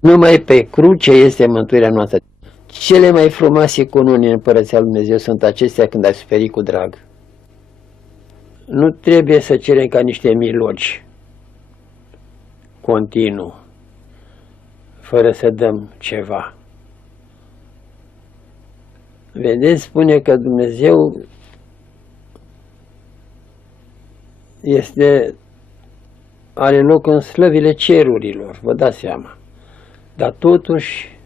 Numai pe cruce este mântuirea noastră. Cele mai frumoase cununi în Împărăția Lui Dumnezeu sunt acestea când ai suferit cu drag. Nu trebuie să cerem ca niște milogi continuu, fără să dăm ceva. Vedeți, spune că Dumnezeu are loc în slăvile cerurilor, vă dați seama. Dar totuși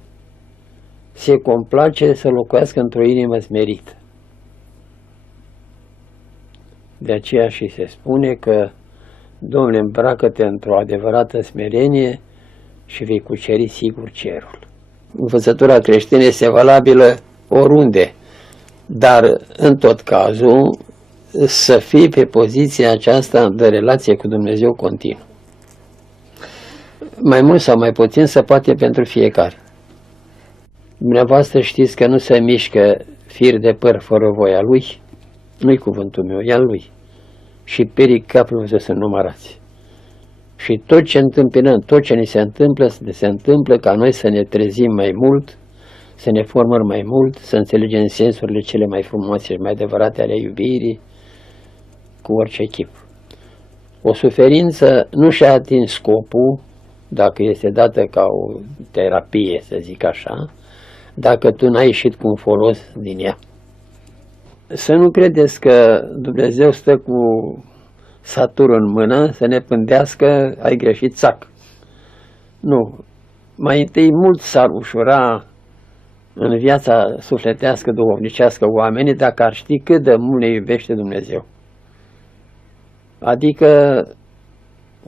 se complace să locuiască într-o inimă smerită. De aceea și se spune că, Domnule, îmbracă-te într-o adevărată smerenie și vei cuceri sigur cerul. Învățătura creștină este valabilă oriunde, dar în tot cazul să fii pe poziția aceasta de relație cu Dumnezeu continuu. Mai mult sau mai puțin se poate pentru fiecare. Dumneavoastră știți că nu se mișcă fir de păr fără voia Lui? Nu-i cuvântul meu, e al Lui. Și perii capului să numărați. Și tot ce întâmpinăm, tot ce ni se întâmplă ca noi să ne trezim mai mult, să ne formăm mai mult, să înțelegem sensurile cele mai frumoase și mai adevărate ale iubirii, cu orice chip. O suferință nu și-a atins scopul, dacă este dată ca o terapie, să zic așa, dacă tu n-ai ieșit cu un folos din ea. Să nu credeți că Dumnezeu stă cu saturul în mână să ne pândească, ai greșit, țac. Nu. Mai întâi mult s-ar ușura în viața sufletească, duhovnicească oamenii dacă ar ști cât de mult ne iubește Dumnezeu. Adică,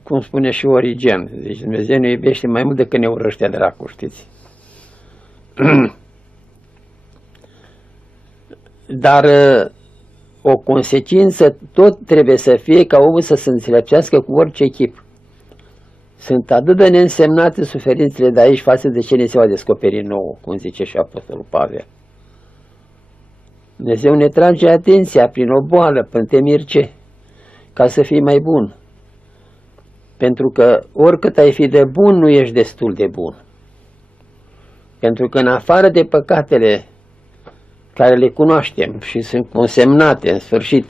cum spune și Origen, deci Dumnezeu ne iubește mai mult decât ne urăște dracu, știți? Dar o consecință tot trebuie să fie ca omul să se înțelepțească cu orice chip. Sunt atât de neînsemnate suferințele de aici față de ce ne se va descoperi nouă, cum zice și Apostolul Pavel. Dumnezeu ne trage atenția prin o boală, prin temirce, ca să fii mai bun. Pentru că oricât ai fi de bun, nu ești destul de bun. Pentru că în afară de păcatele care le cunoaștem și sunt consemnate, în sfârșit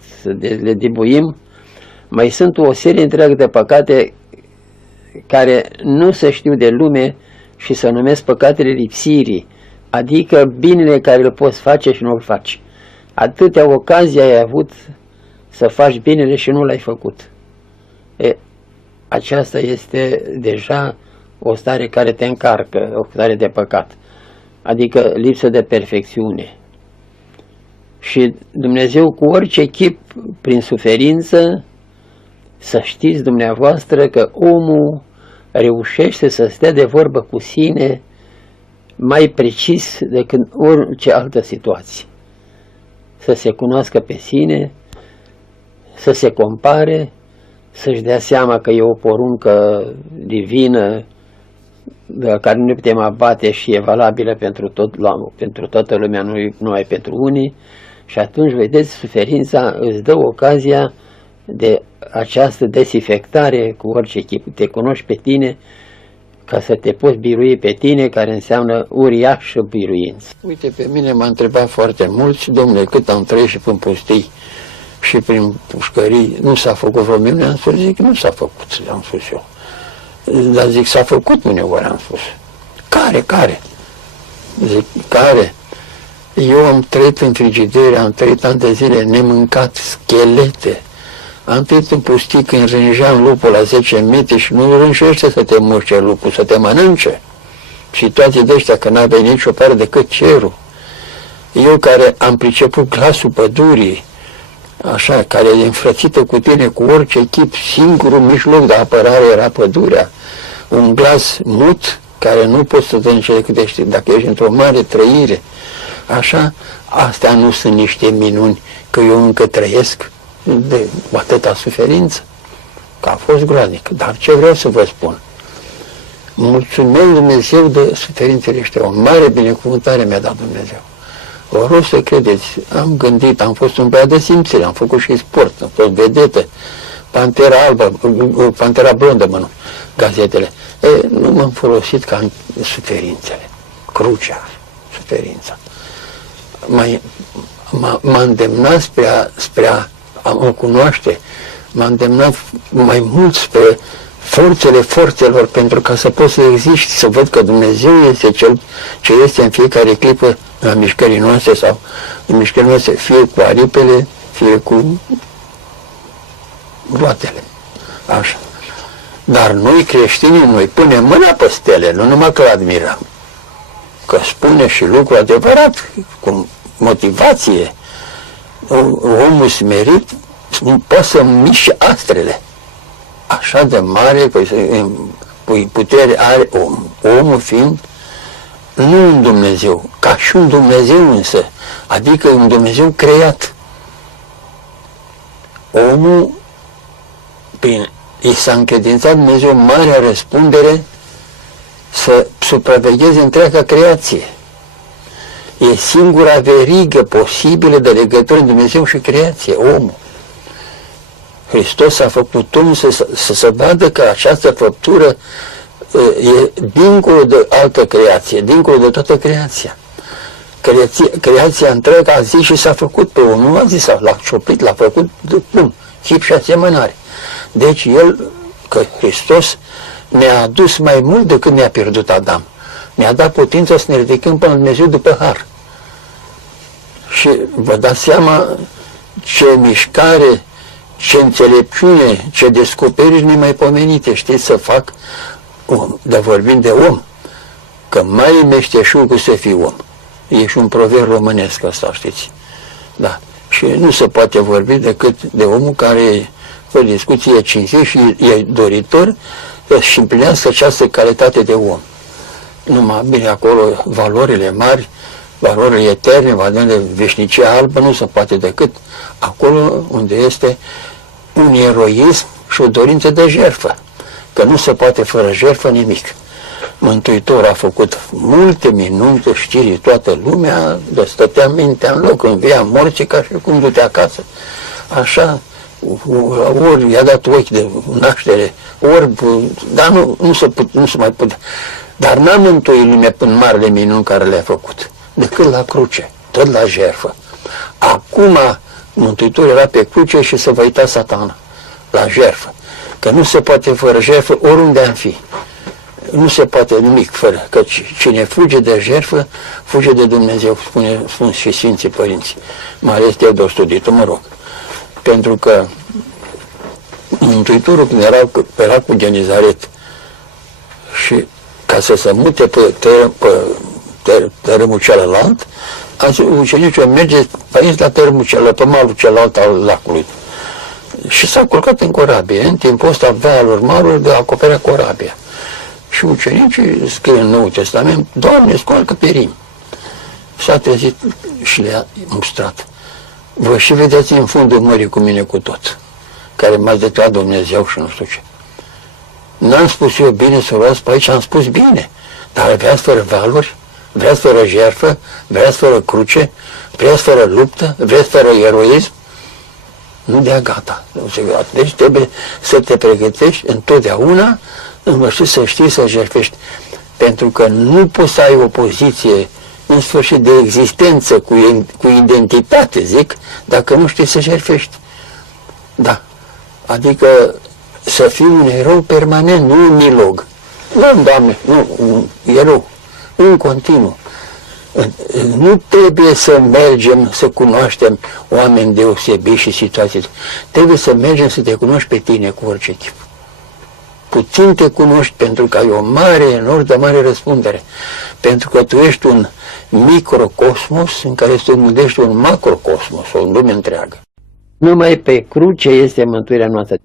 le dibuim, mai sunt o serie întreagă de păcate care nu se știu de lume și se numesc păcatele lipsirii, adică binele care îl poți face și nu îl faci. Atâtea ocazii ai avut să faci binele și nu l-ai făcut. Aceasta este deja o stare care te încarcă, o stare de păcat, adică lipsă de perfecțiune. Și Dumnezeu cu orice chip, prin suferință, să știți dumneavoastră că omul reușește să stea de vorbă cu sine mai precis decât orice altă situație. Să se cunoască pe sine, să se compare, să-și dea seama că e o poruncă divină de care nu ne putem abate și e valabilă pentru toată lumea, nu numai pentru unii. Și atunci, vedeți, suferința îți dă ocazia de această desinfectare cu orice chip. Te cunoști pe tine ca să te poți birui pe tine, care înseamnă uriașă biruință. Uite, pe mine m-a întrebat foarte mulți, domnule, cât am trăit și prin pustii și prin pușcării, nu s-a făcut vreo minune? Am spus, zic, nu s-a făcut, am spus eu. Dar zic, s-a făcut uneori, am spus. Care? Zic, care? Eu am trăit în frigidere, am trăit ani de zile nemâncat, schelete. Am trăit în pustii când rânjeam lupul la 10 metri și nu rânjește să te muște lupul, să te mănânce. Situații de ăștia că n-aveai nicio parte decât cerul. Eu care am priceput glasul pădurii, așa, care e înfrățită cu tine cu orice chip, singurul mijloc de apărare era pădurea. Un glas mut care nu poți să te încercești dacă ești într-o mare trăire. Așa, astea nu sunt niște minuni, că eu încă trăiesc de atâta suferință, că a fost groaznic. Dar ce vreau să vă spun? Mulțumesc Dumnezeu de suferințele ăștia, o mare binecuvântare mi-a dat Dumnezeu. O rost să credeți, am gândit, am fost un băiat de simțire, am făcut și sport, am fost vedetă, Pantera albă, Pantera blondă, gazetele. Nu m-am folosit ca în suferințele. Crucea, suferința. M-a îndemnat spre a mă cunoaște, m-a îndemnat mai mult spre forțelor, pentru ca să pot să exist, să văd că Dumnezeu este Cel ce este în fiecare clipă la mișcării noastre sau în mișcării noastre, fie cu aripile, fie cu roatele. Așa. Dar noi creștinii, noi punem mâna pe stele, nu numai că admirăm. Că spune și lucru adevărat, cu motivație. Omul smerit poate să miște astrele. Așa de mare putere are omul fiind nu un Dumnezeu, ca și un Dumnezeu însă, adică un Dumnezeu creat. Omul, i s-a încredințat Dumnezeu marea răspundere să supravegheze întreaga creație. E singura verigă posibilă de legătură în Dumnezeu și creație, omul. Hristos a făcut omul să se vadă că această făptură e dincolo de altă creație, dincolo de toată creația. Creația întreagă a zis și s-a făcut pe om, nu a zis, l-a cioplit, l-a făcut de plumb, chip și asemănare. Deci că Hristos ne-a adus mai mult decât ne-a pierdut Adam. Ne-a dat putința să ne ridicăm până Dumnezeu după har. Și vă dați seama ce mișcare, ce înțelepciune, ce descoperiri nemaipomenite știți să fac om, de vorbind de om, că mai e meșteșug cu să fii om. E și un proverb românesc ăsta, știți. Da. Și nu se poate vorbi decât de omul care, fără discuție, e cinstit și e doritor să împlinească această calitate de om. Numai bine acolo valorile mari, valorile eterne, valorile veșnicia albă, nu se poate decât acolo unde este un eroism și o dorință de jertfă. Că nu se poate fără jertfă nimic. Mântuitorul a făcut multe minuni, știri toată lumea, de stătea mintea în loc, învia morții ca și cum du-te acasă. Așa, ori i-a dat ochi de naștere, ori, dar nu se mai putea. Dar n-a mântuit lumea până marele minuni care le-a făcut, decât la cruce, tot la jertfă. Acum Mântuitorul era pe cruce și se va uita Satana la jertfă. Că nu se poate fără jertfă oriunde am fi. Nu se poate nimic fără, că cine fuge de jertfă, fuge de Dumnezeu, spun și Sfinții Părinți, mai ales Teodor Studitul, mă rog. Pentru că Mântuitorul, când era cu Genizaret și ca să se mute pe tărâmul celălalt, ucenicul merge pe aici la tărâmul celălalt, pe malul celălalt al lacului. Și s-a culcat în corabie. În timpul ăsta avea lor malul de acoperea corabia. Și ucenicii scrie în Noul Testament, Doamne, scoalcă pe rim. S-a trezit și le-a mustrat. Vă și vedeți în fundul mării cu mine cu tot, care m-ați declarat Dumnezeu și nu știu ce. N-am spus eu bine să luați pe aici, am spus bine, dar vreați fără valuri, vreați fără jertfă, vreați fără cruce, vreați fără luptă, vreați fără eroism, nu dea gata. Deci trebuie să te pregătești întotdeauna, învățând să știi să jertfești, pentru că nu poți să ai o poziție în sfârșit de existență, cu identitate, zic, dacă nu știi să jertfești. Da. Adică să fii un erou permanent, nu un milog. Nu, Doamne, nu, un erou, în continuu. Nu trebuie să mergem să cunoaștem oameni deosebiți și situații. Trebuie să mergem să te cunoști pe tine cu orice chip. Puțin te cunoști pentru că ai o mare, enorm de mare răspundere. Pentru că tu ești un microcosmos în care se înmuldește un macrocosmos, o lume întreagă. Numai pe cruce este mântuirea noastră.